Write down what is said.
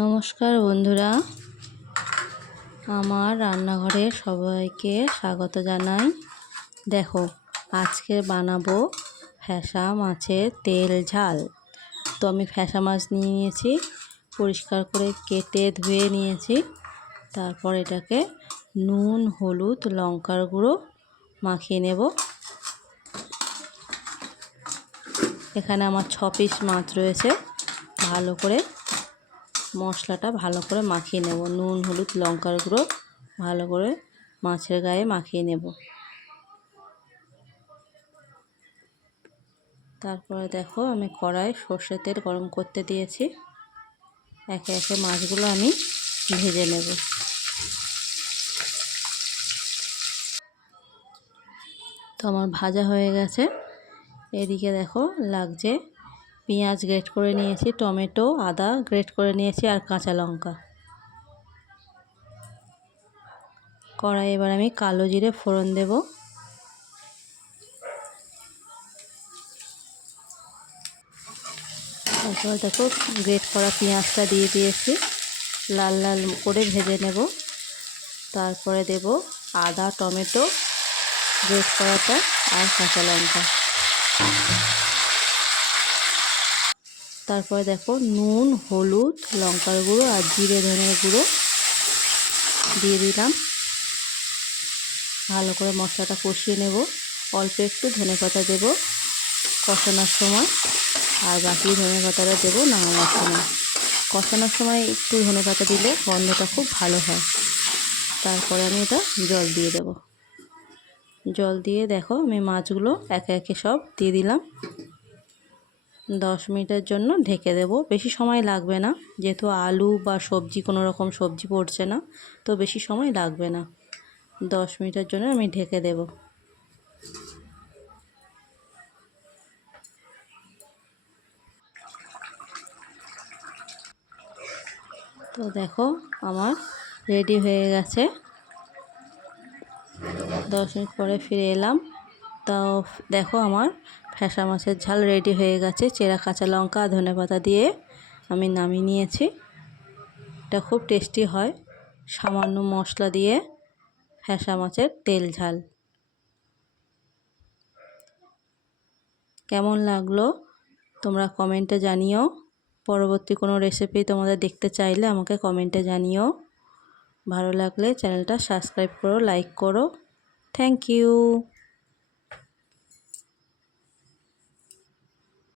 নমস্কার বন্ধুরা, আমার রান্নাঘরে সবাইকে স্বাগত জানাই। দেখো, আজকে বানাবো ফ্যাসা মাছের তেল ঝাল। তো আমি ফ্যাসা মাছ নিয়ে নিয়েছি, পরিষ্কার করে কেটে ধুয়ে নিয়েছি। তারপর এটাকে নুন, হলুদ, লঙ্কার গুঁড়ো মাখিয়ে নেব। এখানে আমার 6 পিস মাছ রয়েছে। ভালো করে মশলাটা ভালো করে মাখিয়ে নেব। নুন, হলুদ, লঙ্কার গুঁড়ো ভালো করে মাছের গায়ে মাখিয়ে নেব। তারপরে দেখো, আমি কড়াই সর্ষের তেল গরম করতে দিয়েছি। একে একে মাছগুলো আমি ভেজে নেব। তো আমার ভাজা হয়ে গেছে। এদিকে দেখো লাগছে পেঁয়াজ গ্রেট করে নিয়েছি, টমেটো, আদা গ্রেট করে নিয়েছি আর কাঁচা লঙ্কা। কড়াই এবার আমি কালো জিরে ফোড়ন দেব। তারপর দেখো গ্রেট করা পেঁয়াজটা দিয়ে দিয়েছি, লাল লাল করে ভেজে নেব। তারপরে দেব আদা, টমেটো গ্রেট করাটা আর কাঁচা লঙ্কা। তারপরে দেখো নুন, হলুদ, লঙ্কার গুঁড়ো আর জিরে ধনের গুঁড়ো দিয়ে দিলাম। ভালো করে মশলাটা কষিয়ে নেব। অল্প একটু ধনেপাতা দেব কষানোর সময়, আর বাকি ধনেপাতাটা দেবো নামানোর সময়। কষানোর সময় একটু ধনেপাতা দিলে গন্ধটা খুব ভালো হয়। তারপরে আমি এটা জল দিয়ে দেব। জল দিয়ে দেখো আমি মাছগুলো একে একে সব দিয়ে দিলাম। 10 মিনিটের জন্য ঢেকে দেব। বেশি সময় লাগবে না, যেহেতু আলু বা সবজি কোনো রকম সবজি পড়ছে না, তো বেশি সময় লাগবে না। 10 মিনিটের জন্য আমি ঢেকে দেব। তো দেখো আমার রেডি হয়ে গেছে। 10 মিনিট পরে ফিরে এলাম। তাও দেখো আমার ফ্যাসা মাছের ঝাল রেডি হয়ে গেছে। চেরা কাঁচা লঙ্কা, ধনেপাতা দিয়ে আমি নামিয়ে নিয়েছি। এটা খুব টেস্টি হয়, সামান্য মশলা দিয়ে ফ্যাসা মাছের তেল ঝাল। কেমন লাগলো তোমরা কমেন্টে জানিও। পরবর্তী কোনো রেসিপি তোমাদের দেখতে চাইলে আমাকে কমেন্টে জানিও। ভালো লাগলে চ্যানেলটা সাবস্ক্রাইব করো, লাইক করো। Thank you.